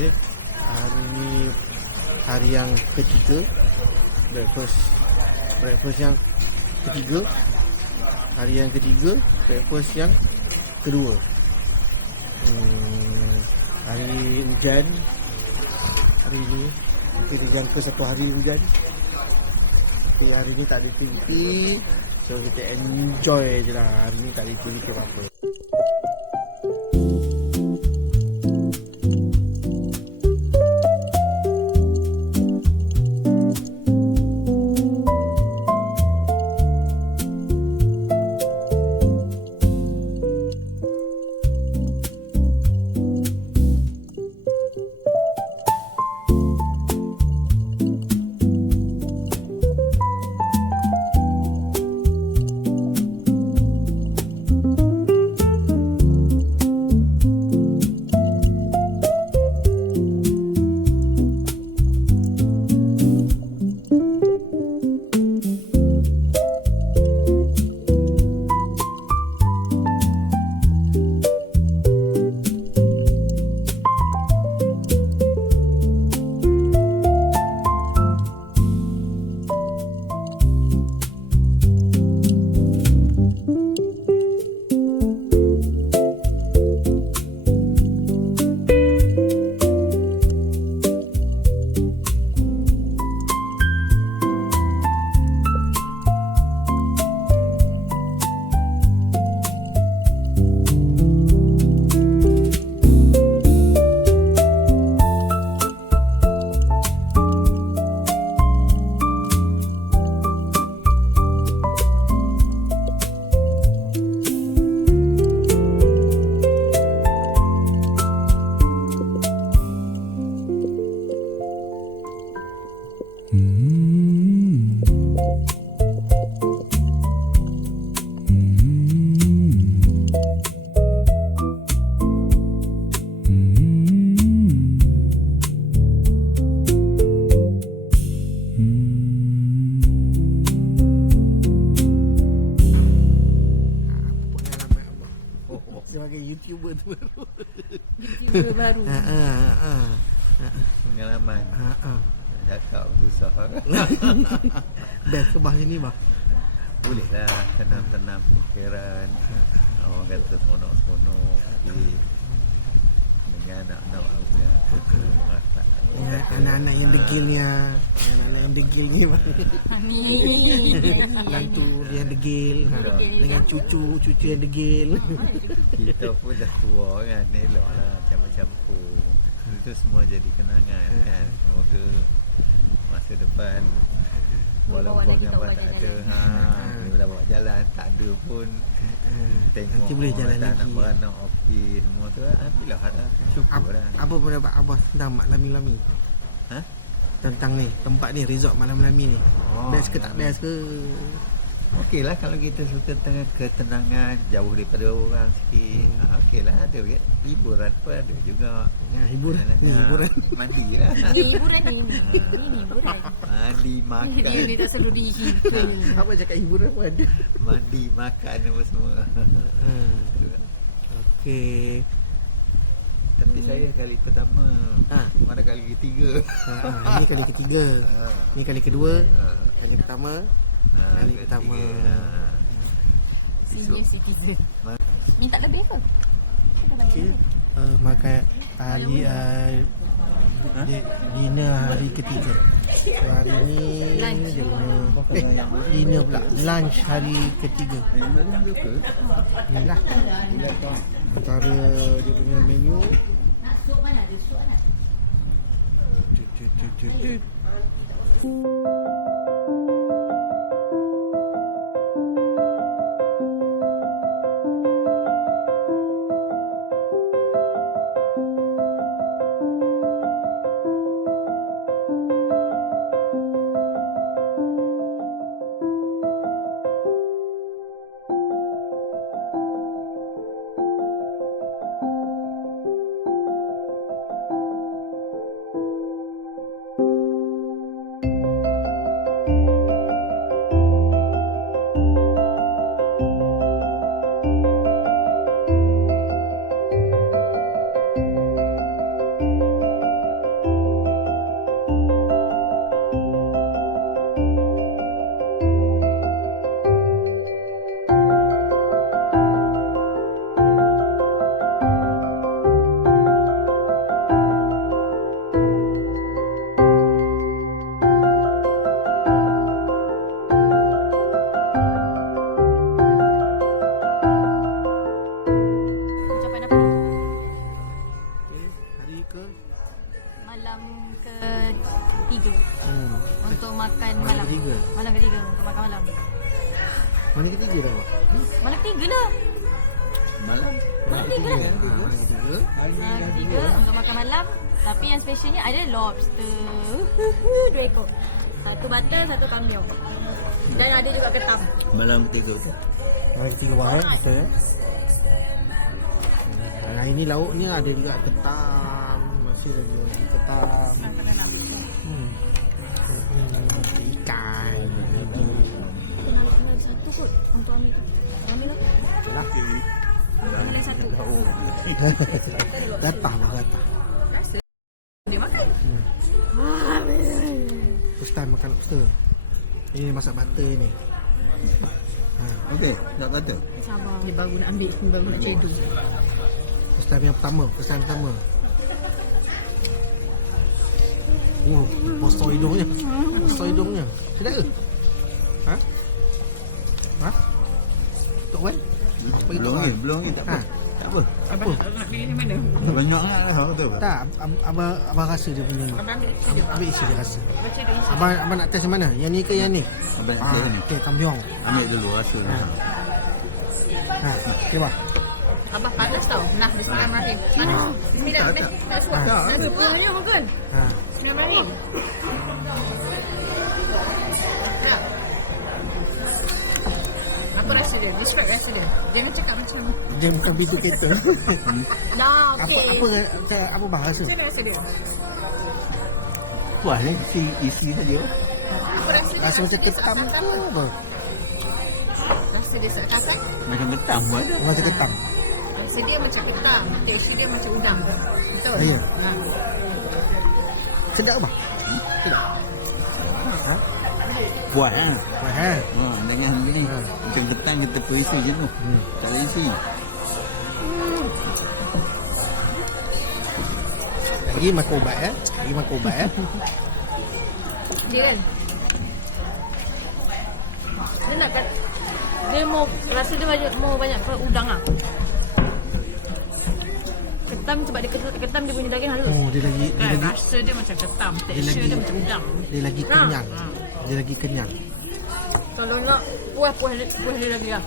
Okey. Hari ni hari yang ketiga. Breakfast yang ketiga. Hari yang ketiga, breakfast yang kedua. Hari hujan. Hari ni kita jangka satu hari hujan. Tapi hari ni tak ada aktiviti. So kita enjoy je lah. Hari ni tak ada aktiviti apa-apa. Sebagai YouTuber tu baru. YouTuber baru. Pengalaman. Cakap susah. Best ke bah sini bah? Boleh lah tenang-tenang fikiran. Orang kata seronok-seronok dengan anak-anak punya merasa. Anak-anak yang degilnya. Anak-anak yang degil ni bang. Yang tu dia yang degil. Dengan cucu yang degil. Kita pun dah tua kan. Elok lah campur-campur. Itu semua jadi kenangan kan. Semoga masa depan walaupun gambar tak ada, dia dah bawa jalan, tak ada pun tengok nanti boleh jalan lagi. Anak beranak okey semua tu, alhamdulillah lah, syukur lah. Apa pendapat Abah tentang Mak Lami-Lami? Tentang ni, tempat ni, resort Mak Lami-Lami ni. Best ke tak best ke? Okey lah kalau kita suka tengah ketenangan, jauh daripada orang sikit. Okey lah, ada ke? Hiburan pun ada juga. Hiburan. Mandi lah. Ini hiburan ni. Ini hiburan. Mandi, makan. Dia tak selalu dihibur. Apa cakap hiburan pun ada. Mandi, makan apa semua. Okey. Tapi saya kali pertama, mana kali ketiga. Ini kali ketiga. Ini kali kedua. Kali pertama. Kali pertama. Senior citizen. Minta lebih ke? Okey. Makan hari dinner hari ketiga. So, hari ni dinner pula, lunch hari ketiga. Inilah antara dia punya menu. Mana ketiga dah Mak? Malam ketiga lah. Malam. Malam ketiga lah. Malam ketiga. Malam ketiga untuk makan malam. Tapi yang specialnya ada lobster. 2 ekor. Satu butter, satu kamyong. Dan ada juga ketam. Malam ketiga tu. Malam ketiga bahan betul ya. Hari ni lauknya ada juga ketam. Masih lagi ketam. Ikan. Kenal satu kot untuk ambil tu. Ambil lah. Lah. Ada satu. Datang lah datang. Dia makan. First time makan lobster. Ini masak butter ni. Okey, nak kata. Sabar. Dia baru nak ambil. Dia baru nak cedu. First time yang pertama. First time pertama. Oh, bosor hidungnya. Bosor hidungnya. Sedap ke? Ha? Ha? Tok Wan? Bagi Tok Wan. Belum ni. Ha? Tak apa. Apa? Nak pilih mana? Banyak lah tu. Tak, abang rasa dia punya ni. Abang ambil isi dia. Ambil isi dia rasa. Baca dia isi. Abang nak test yang mana? Yang ni ke yang ni? Abang nak test ni. Okey, kambyong. Ambil dulu rasa. Ha, okey bah. Abah panas tau. Nah, bismillahirrahmanirrahim. Panas. Bismillah. Tak suap. Tak suap. Dia makan. Ha. Bismillahirrahmanirrahim. Apa rasa dia? Describe rasa dia. Jangan cakap macam Dia bukan pintu kereta. dah okey. Apa bahasa? Macam mana rasa dia? Puas ni isi saja. Apa rasa dia? Rasa macam ketam ke apa? Rasa dia sekatan. Macam ketam pun ada. Rasa ketam. Rasa dia macam ketam. Tekstur dia macam udang. Betul? Ya. Ha. Sedap apa? Sedap. Ha? Puas lah. Wah, ha. Dengan ni. Macam ketam kita pun isi je tu. Tak ada isi. Lagi makan ubat ya. Lagi makan ubat ya. Dia kan? Dia nak kat, dia mau rasa dia banyak udang ah. Ketam sebab dia ketam dia punya daging halus. Oh, dia lagi Rasa dia macam ketam, tekstur dia macam udang. dia lagi kenyang. Dia lagi kenyang. Kalau nak puas dia lagi lah.